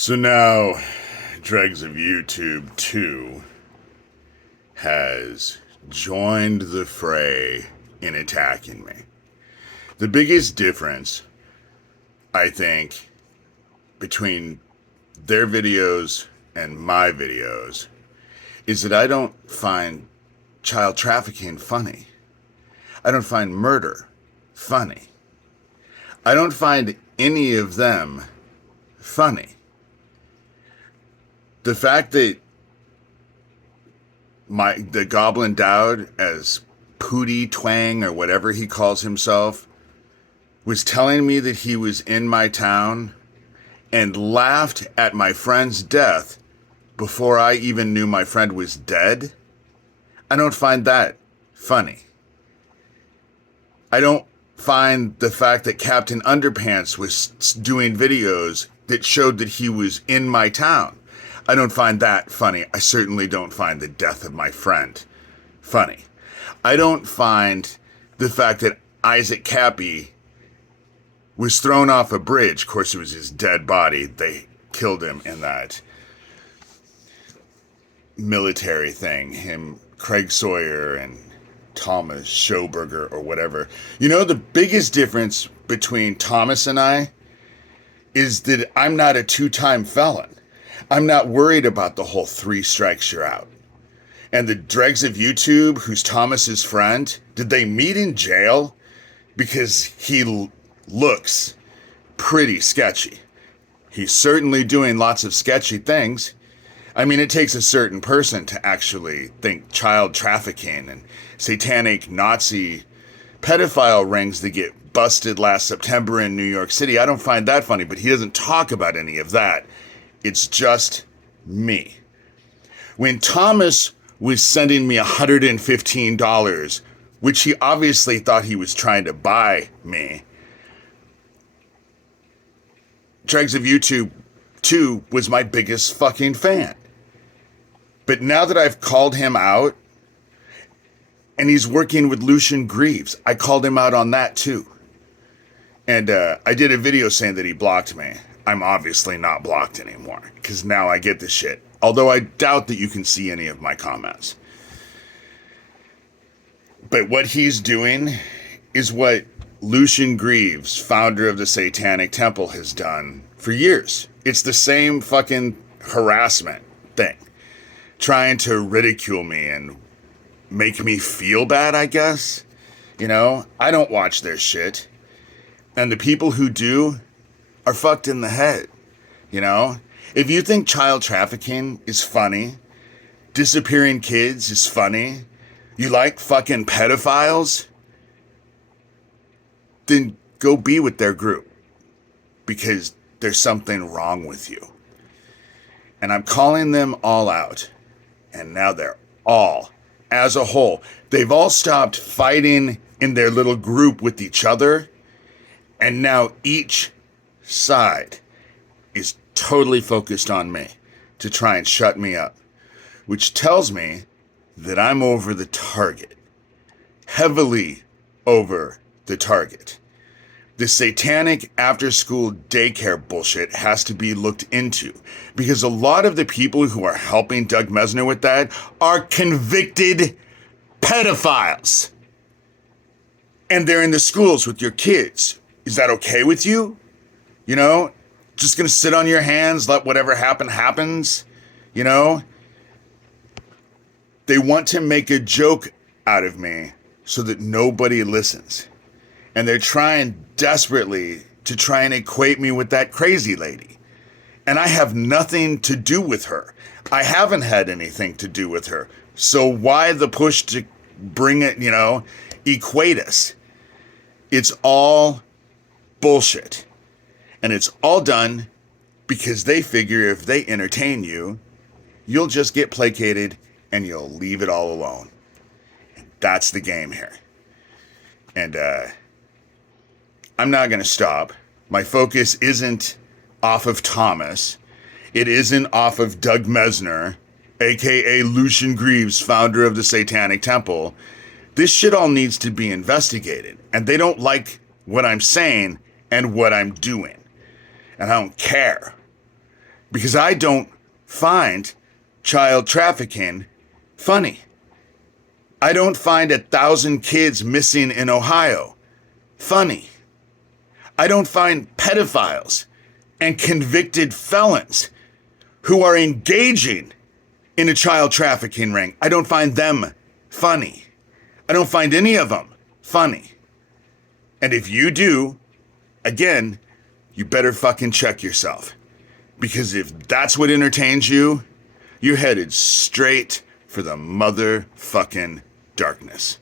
So now, Dregs of YouTube 2 has joined the fray in attacking me. The biggest difference, I think, between their videos and my videos is that I don't find child trafficking funny. I don't find murder funny. I don't find any of them funny. The fact that the Goblin Dowd, as Pootie Twang or whatever he calls himself, was telling me that he was in my town and laughed at my friend's death before I even knew my friend was dead, I don't find that funny. I don't find the fact that Captain Underpants was doing videos that showed that he was in my town. I don't find that funny. I certainly don't find the death of my friend funny. I don't find the fact that Issac Kappy was thrown off a bridge. Of course, it was his dead body. They killed him in that military thing. Him, Craig Sawyer, and Thomas Schoenberger or whatever. You know, the biggest difference between Thomas and I is that I'm not a two-time felon. I'm not worried about the whole 3 strikes you're out. And the Dregs of YouTube, who's Thomas's friend, did they meet in jail? Because he looks pretty sketchy. He's certainly doing lots of sketchy things. I mean, it takes a certain person to actually think child trafficking and satanic Nazi pedophile rings that get busted last September in New York City. I don't find that funny, but he doesn't talk about any of that. It's just me. When Thomas was sending me $115, which he obviously thought he was trying to buy me, Dregs of YouTube 2 was my biggest fucking fan. But now that I've called him out, and he's working with Lucien Greaves, I called him out on that too. And I did a video saying that he blocked me. I'm obviously not blocked anymore, because now I get this shit. Although I doubt that you can see any of my comments. But what he's doing is what Lucien Greaves, founder of the Satanic Temple, has done for years. It's the same fucking harassment thing. Trying to ridicule me and make me feel bad, I guess. You know, I don't watch their shit. And the people who do are fucked in the head. You know? If you think child trafficking is funny, disappearing kids is funny, you like fucking pedophiles, then go be with their group. Because there's something wrong with you. And I'm calling them all out. And now they're all, as a whole, they've all stopped fighting in their little group with each other. And now each side is totally focused on me to try and shut me up. Which tells me that I'm over the target. Heavily over the target. The satanic after-school daycare bullshit has to be looked into, because a lot of the people who are helping Doug Mesner with that are convicted pedophiles. And they're in the schools with your kids. Is that okay with you? You know, just gonna sit on your hands, let whatever happens? You know? They want to make a joke out of me so that nobody listens. And they're trying desperately to try and equate me with that crazy lady. And I have nothing to do with her. I haven't had anything to do with her. So why the push to bring it, you know, equate us? It's all bullshit. And it's all done because they figure if they entertain you, you'll just get placated and you'll leave it all alone. And that's the game here. And, I'm not going to stop. My focus isn't off of Thomas. It isn't off of Doug Mesner, aka Lucien Greaves, founder of the Satanic Temple. This shit all needs to be investigated. And they don't like what I'm saying and what I'm doing. And I don't care. Because I don't find child trafficking funny. I don't find 1,000 kids missing in Ohio funny. I don't find pedophiles and convicted felons who are engaging in a child trafficking ring. I don't find them funny. I don't find any of them funny. And if you do, again, you better fucking check yourself. Because if that's what entertains you, you're headed straight for the motherfucking darkness.